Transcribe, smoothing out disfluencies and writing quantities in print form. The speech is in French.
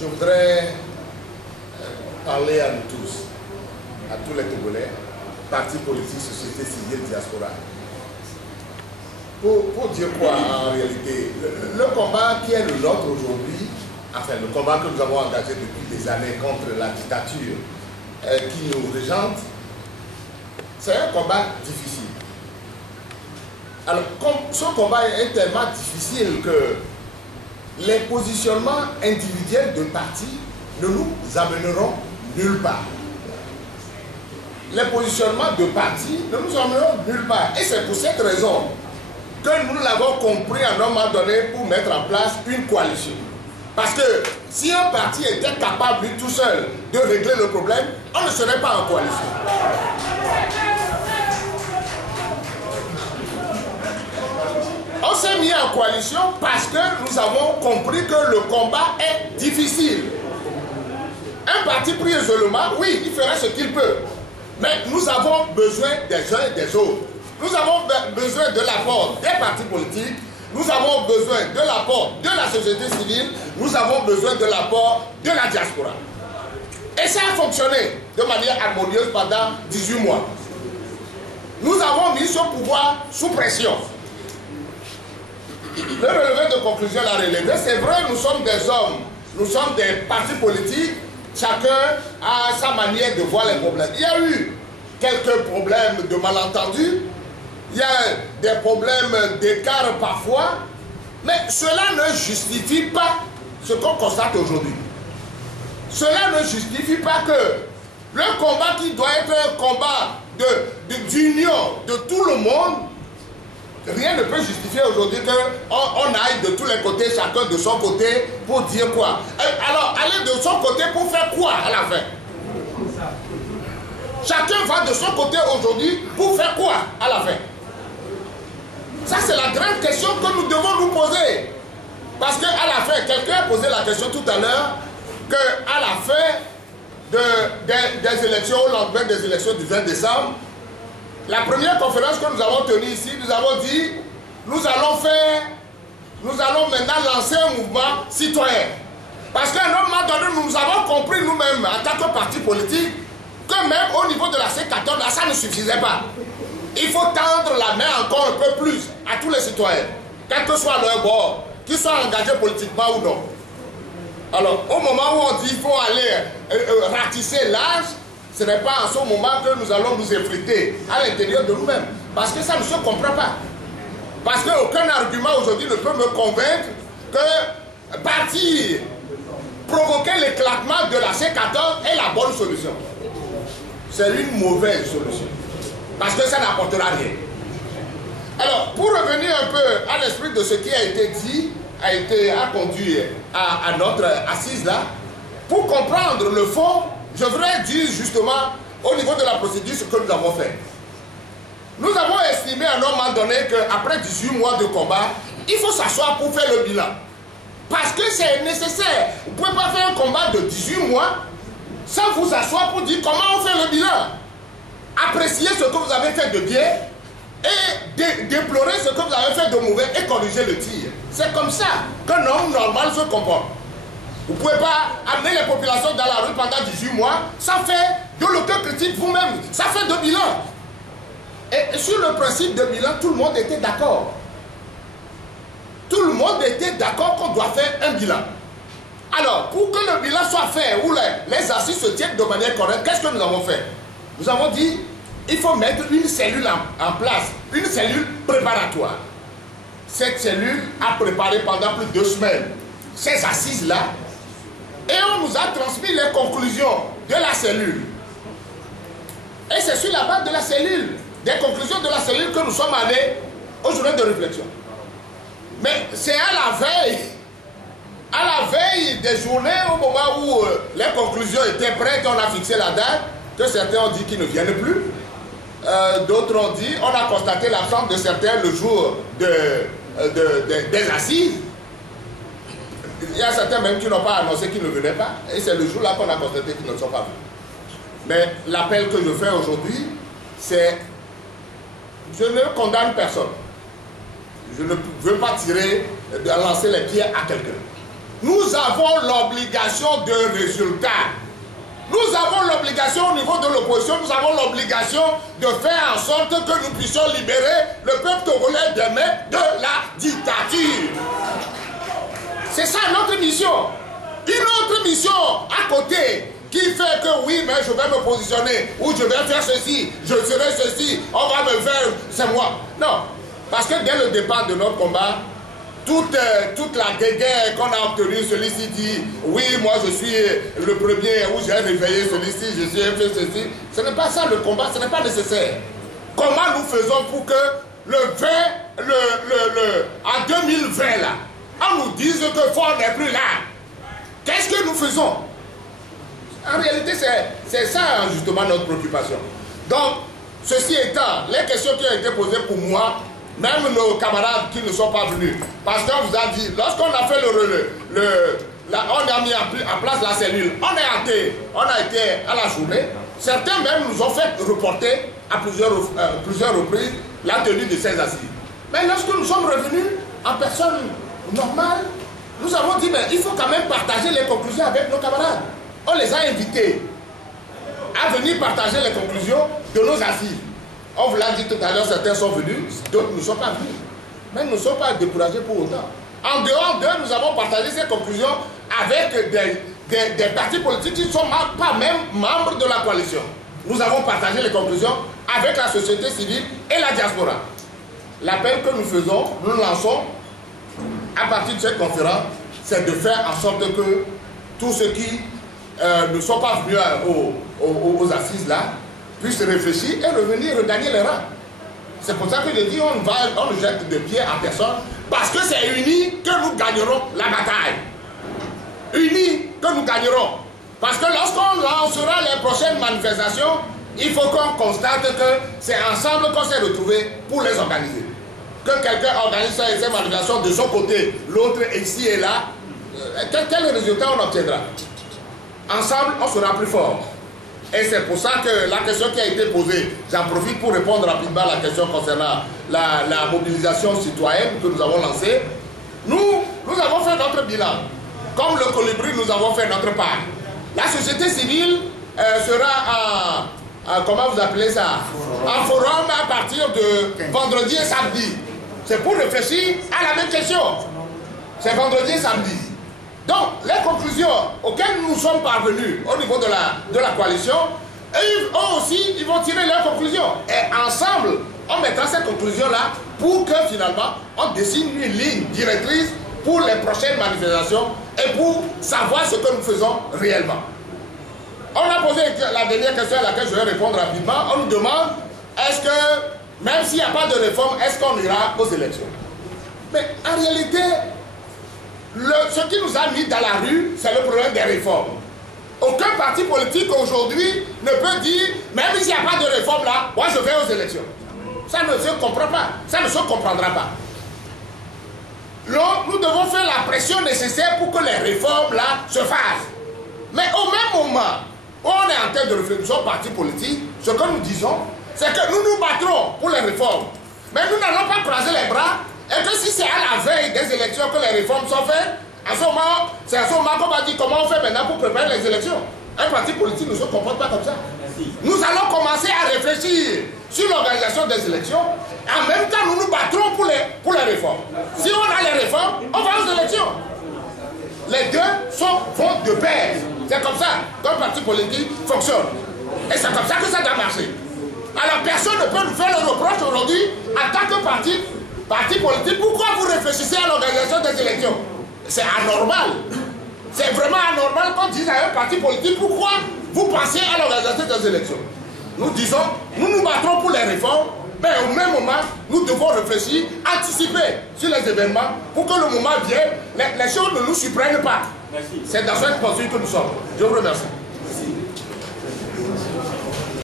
Je voudrais parler à nous tous, à tous les Togolais, partis politiques, société civile, diaspora. Pour dire quoi en réalité? Le combat qui est le nôtre aujourd'hui, enfin le combat que nous avons engagé depuis des années contre la dictature qui nous régente, c'est un combat difficile. Alors, ce combat est tellement difficile que les positionnements individuels de partis ne nous amèneront nulle part. Les positionnements de partis ne nous amèneront nulle part. Et c'est pour cette raison que nous l'avons compris à un moment donné pour mettre en place une coalition. Parce que si un parti était capable lui tout seul de régler le problème, on ne serait pas en coalition. On s'est mis en coalition parce que nous avons compris que le combat est difficile. Un parti pris isolement, oui, il fera ce qu'il peut. Mais nous avons besoin des uns et des autres. Nous avons besoin de l'apport des partis politiques, nous avons besoin de l'apport de la société civile, nous avons besoin de l'apport de la diaspora. Et ça a fonctionné de manière harmonieuse pendant 18 mois. Nous avons mis ce pouvoir sous pression. Le relevé de conclusion l'a relevé. C'est vrai, nous sommes des hommes, nous sommes des partis politiques, chacun a sa manière de voir les problèmes. Il y a eu quelques problèmes de malentendus, il y a des problèmes d'écart parfois, mais cela ne justifie pas ce qu'on constate aujourd'hui. Cela ne justifie pas que le combat qui doit être un combat d'union de tout le monde, rien ne peut justifier aujourd'hui qu'on aille de tous les côtés, chacun de son côté, pour dire quoi. Alors, aller de son côté pour faire quoi à la fin? Chacun va de son côté aujourd'hui pour faire quoi à la fin? Ça, c'est la grande question que nous devons nous poser. Parce qu'à la fin, quelqu'un a posé la question tout à l'heure, qu'à la fin des élections, au lendemain des élections du 20 décembre, la première conférence que nous avons tenue ici, nous avons dit, nous allons maintenant lancer un mouvement citoyen. Parce qu'à un moment donné, nous avons compris nous-mêmes, en tant que parti politique, que même au niveau de la C14, ça ne suffisait pas. Il faut tendre la main encore un peu plus à tous les citoyens, quel que soit leur bord, qu'ils soient engagés politiquement ou non. Alors, au moment où on dit qu'il faut aller ratisser l'âge, ce n'est pas en ce moment que nous allons nous effriter à l'intérieur de nous-mêmes. Parce que ça ne se comprend pas. Parce qu'aucun argument aujourd'hui ne peut me convaincre que partir, provoquer l'éclatement de la C14 est la bonne solution. C'est une mauvaise solution. Parce que ça n'apportera rien. Alors, pour revenir un peu à l'esprit de ce qui a été dit, a conduit à notre assise là, pour comprendre le fond, je voudrais dire justement au niveau de la procédure ce que nous avons fait. Nous avons estimé à un moment donné qu'après 18 mois de combat, il faut s'asseoir pour faire le bilan. Parce que c'est nécessaire. Vous ne pouvez pas faire un combat de 18 mois sans vous asseoir pour dire comment on fait le bilan. Apprécier ce que vous avez fait de bien et déplorer ce que vous avez fait de mauvais et corriger le tir. C'est comme ça qu'un homme normal se comporte. Vous ne pouvez pas amener les populations dans la rue pendant 18 mois sans faire de l'autocritique vous-même, sans faire de bilan. Et sur le principe de bilan, tout le monde était d'accord. Tout le monde était d'accord qu'on doit faire un bilan. Alors, pour que le bilan soit fait, où les assises se tiennent de manière correcte, qu'est-ce que nous avons fait? Nous avons dit, il faut mettre une cellule en place, une cellule préparatoire. Cette cellule a préparé pendant plus de 2 semaines ces assises-là, et on nous a transmis les conclusions de la cellule. Et c'est sur la base de la cellule, des conclusions de la cellule, que nous sommes allés aux journées de réflexion. Mais c'est à la veille des journées, au moment où les conclusions étaient prêtes, on a fixé la date, que certains ont dit qu'ils ne viennent plus. D'autres ont dit, on a constaté l'absence de certains le jour des assises. Il y a certains même qui n'ont pas annoncé qu'ils ne venaient pas. Et c'est le jour-là qu'on a constaté qu'ils ne sont pas venus. Mais l'appel que je fais aujourd'hui, c'est, je ne condamne personne. Je ne veux pas lancer les pieds à quelqu'un. nous avons l'obligation de résultat. Nous avons l'obligation au niveau de l'opposition, nous avons l'obligation de faire en sorte que nous puissions libérer le peuple togolais demain de la dictature. C'est ça notre mission. Une autre mission à côté qui fait que oui, mais je vais me positionner, ou je vais faire ceci, je ferai ceci, on va me faire, c'est moi. Non, parce que dès le départ de notre combat, toute la guerre qu'on a obtenue, celui-ci dit, oui, moi je suis le premier, où j'ai réveillé celui-ci, je suis fait ceci. Ce n'est pas ça le combat, ce n'est pas nécessaire. Comment nous faisons pour que en 2020 là, on nous dise que Faure n'est plus là? Qu'est-ce que nous faisons? En réalité, c'est ça justement notre préoccupation. Donc, ceci étant, les questions qui ont été posées pour moi, même nos camarades qui ne sont pas venus, parce qu'on vous a dit, lorsqu'on a fait on a mis en place la cellule, on a été à la journée, certains même nous ont fait reporter à plusieurs reprises la tenue de ces assises. Mais lorsque nous sommes revenus en personne normale, nous avons dit, mais il faut quand même partager les conclusions avec nos camarades. On les a invités à venir partager les conclusions de nos assises. On vous l'a dit tout à l'heure, certains sont venus, d'autres ne sont pas venus. Mais nous ne sommes pas découragés pour autant. En dehors d'eux, nous avons partagé ces conclusions avec des partis politiques qui ne sont pas même membres de la coalition. Nous avons partagé les conclusions avec la société civile et la diaspora. L'appel que nous faisons, nous lançons à partir de cette conférence, c'est de faire en sorte que tous ceux qui ne sont pas venus aux assises là, puissent réfléchir et revenir regagner les rangs. C'est pour ça que je dis on ne jette de pied à personne, parce que c'est unis que nous gagnerons la bataille. Unis que nous gagnerons. Parce que lorsqu'on lancera les prochaines manifestations, il faut qu'on constate que c'est ensemble qu'on s'est retrouvés pour les organiser. Que quelqu'un organise ces manifestations de son côté, l'autre ici et là, quel résultat on obtiendra? Ensemble, on sera plus fort. Et c'est pour ça que la question qui a été posée, j'en profite pour répondre rapidement à la question concernant la mobilisation citoyenne que nous avons lancée. Nous avons fait notre bilan. Comme le Colibri, nous avons fait notre part. La société civile sera comment vous appelez ça? En forum à partir de vendredi et samedi. C'est pour réfléchir à la même question. C'est vendredi et samedi. Donc, les conclusions auxquelles nous sommes parvenus au niveau de la coalition, eux aussi, ils vont tirer leurs conclusions. Et ensemble, on mettra ces conclusions-là pour que finalement, on dessine une ligne directrice pour les prochaines manifestations et pour savoir ce que nous faisons réellement. On a posé la dernière question à laquelle je vais répondre rapidement. On nous demande, est-ce que, même s'il n'y a pas de réforme, est-ce qu'on ira aux élections? Mais en réalité, ce qui nous a mis dans la rue, c'est le problème des réformes. Aucun parti politique aujourd'hui ne peut dire, même s'il n'y a pas de réforme là, moi je vais aux élections. Ça ne se comprend pas, ça ne se comprendra pas. Donc, nous devons faire la pression nécessaire pour que les réformes là se fassent. Mais au même moment, on est en train de réfléchir aux partis politiques, ce que nous disons, c'est que nous nous battrons pour les réformes. Mais nous n'allons pas croiser les bras. Et que si c'est à la veille des élections que les réformes sont faites, c'est à ce moment qu'on va dire comment on fait maintenant pour préparer les élections. Un parti politique ne se comporte pas comme ça. Merci. Nous allons commencer à réfléchir sur l'organisation des élections. En même temps, nous nous battrons pour les réformes. Si on a les réformes, on va aux élections. Les deux vont de pair. C'est comme ça qu'un parti politique fonctionne. Et c'est comme ça que ça doit marcher. Alors personne ne peut nous faire le reproche aujourd'hui en tant que parti politique. Pourquoi vous réfléchissez à l'organisation des élections? C'est anormal. C'est vraiment anormal qu'on dise à un parti politique pourquoi vous pensez à l'organisation des élections. Nous disons, nous nous battrons pour les réformes, mais au même moment, nous devons réfléchir, anticiper sur les événements pour que le moment vienne, les choses ne nous surprennent pas. C'est dans cette posture que nous sommes. Je vous remercie.